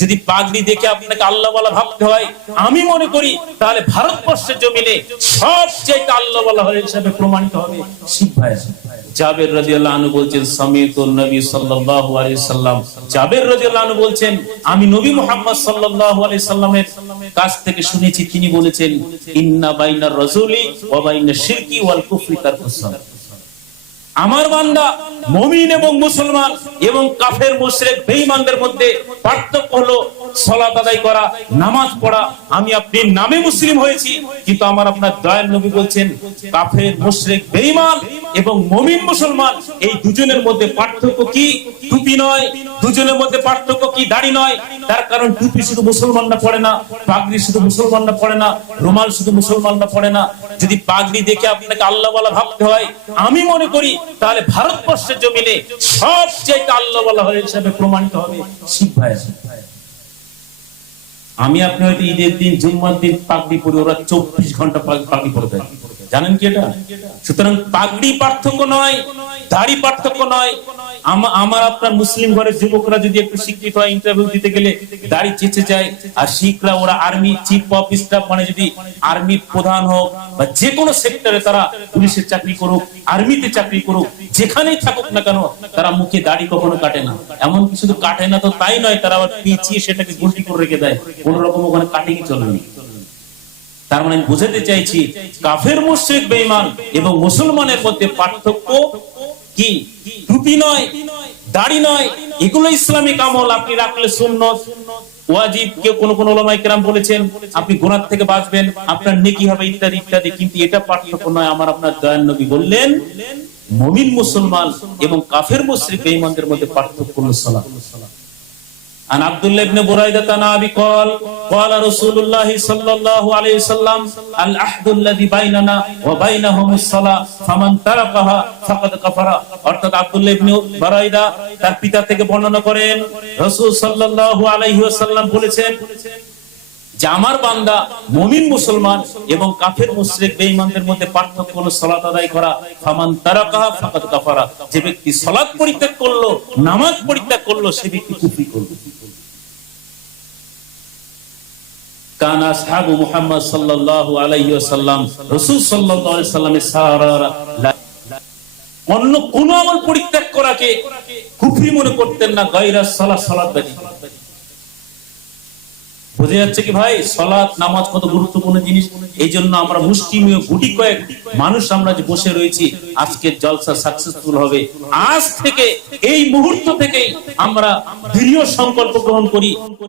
যদি পাগড়ি দেখে আপনাকে আল্লাহ ওয়ালা ভাবতে হয়, আমি মনে করি তাহলে ভারতবর্ষের জমিনে সবচেয়ে আল্লাহ ওয়ালা হিসেবে প্রমাণিত হবে শিখ ভাই। জাবের রাদিয়াল্লাহু আনহু বলছেন, সামিতুন নবী সাল্লাল্লাহু আলাইহি সাল্লাম, জাবের রাদিয়াল্লাহু আনহু বলছেন, আমি নবী মুহাম্মদ সাল্লাল্লাহু আলাইহি সাল্লামের কাছ থেকে শুনেছি, তিনি বলেছেন, ইন্না বাইনার রাসূলি ওয়া বাইনাশ শিরকি ওয়াল কুফরি তারকুস সালাত। আমার বান্দা মুমিন এবং মুসলমান এবং কাফের মুশরিক বেঈমানদের মধ্যে পার্থক্য হলো সালাত আদায় করা, নামাজ পড়া। আমি আপনি নামে মুসলিম হয়েছি, কিন্তু আমার আপনার দয়াল নবী বলছেন কাফের মুশরিক বেঈমান এবং মুমিন মুসলমান এই দুজনের মধ্যে পার্থক্য কি? টুপি নয়। দুজনের মধ্যে পার্থক্য কি? দাড়ি নয়। তার কারণ টুপি শুধু মুসলমানরা পড়ে না, পাগড়ি শুধু মুসলমানরা পড়ে না, রুমাল শুধু মুসলমানরা পড়ে না। যদি পাগড়ি দেখে আপনাকে আল্লাহ ওয়ালা ভাবতে হয়, আমি মনে করি তাহলে ভারতবর্ষের জমিনে সবচেয়ে আল্লাহ ওয়ালা হিসেবে প্রমাণিত হবে শিখ ভাই। আমি আপনি হয়তো ঈদের দিন, জুম্মার দিন পাগড়ি পরে, ওরা 24 ঘন্টা পাগড়ি পরে থাকে, জানেন কি এটা? সুতরাং পাগড়ি পার্থক্য নয়, দাড়ি পার্থক্য নয়। আমার আপনার মুসলিম ঘরের যুবকরা যদি একটু শিক্ষিত হয়, ইন্টারভিউ দিতে গেলে দাড়ি চেঁচে যায়, আর শিখরা ওরা আর্মি চিফ অফ স্টাফ, মানে যদি আর্মির প্রধান হোক বা যে কোনো সেক্টরে, তারা পুলিশের চাকরি করুক, আর্মিতে চাকরি করুক, যেখানেই থাকুক না কেন, তারা মুখে দাড়ি কখনো কাটে না। এমনকি শুধু কাটে না তো তাই নয়, তারা আবার পেঁচিয়ে সেটাকে গুটি করে রেখে দেয়, কোন রকম ওখানে কাটিং চলবে। তার মানে বুঝাতে চাইছি, কাফের মুশরিক বেঈমান এবং মুসলমানের মধ্যে পার্থক্য কি? টুপি নয়, দাড়ি নয়, এগুলো ইসলামিক আমল। আপনি রাখলে সুন্নাত, ওয়াজিব। কেউ কোন কোন উলামায়ে কেরাম বলেছেন আপনি গুনাহ থেকে বাঁচবেন, আপনার নেকি হবে, ইত্যাদি ইত্যাদি। কিন্তু এটা পার্থক্য নয়। আমার আপনার দয়াল নবী বললেন মুমিন মুসলমান এবং কাফের মুশরিক বেঈমানদের মধ্যে পার্থক্য হলো সালাত। عن عبد الله بن بريدة عن أبي قال قال رسول الله صلى الله عليه وسلم العهد الذي بيننا وبينهم الصلاة فمن تركها فقد كفر। অর্থাৎ আব্দুল্লাহ ইবনে বুরাইদা তার পিতা থেকে বর্ণনা করেন, রাসূল সাল্লাল্লাহু আলাইহি ওয়াসাল্লাম বলেছেন যে আমার বান্দা মুমিন মুসলমান এবং কাফের মুশরিক বেঈমানদের মধ্যে পার্থক্য হলো সালাত আদায় করা। ফামান তারাকাহা ফাকাদ কাফারা। যে ব্যক্তি সালাত পরিত্যাগ করলো, নামাজ পরিত্যাগ করলো, সে ব্যক্তি কুফরি করলো। কানা আসহাবু মুহাম্মদ সাল্লাল্লাহু আলাইহি ওয়াসাল্লাম, রাসূল সাল্লাল্লাহু আলাইহি ওয়াসাল্লামের সাহাবারা অন্য কোন আমল পরিত্যাগ করাকে কুফরি মনে করতেন না, গায়রাস সালাত, সালাত ব্যতীত। বুঝে যাচ্ছে কি ভাই? সালাত, নামাজ কত গুরুত্বপূর্ণ জিনিস। এই জন্য আমরা মুসলিমীয় গুটি কয়েক মানুষ আমরা যে বসে রয়েছি, আজকের জলসা সাকসেসফুল হবে। আজ থেকে, এই মুহূর্ত থেকেই আমরা দৃঢ় সংকল্প গ্রহণ করি।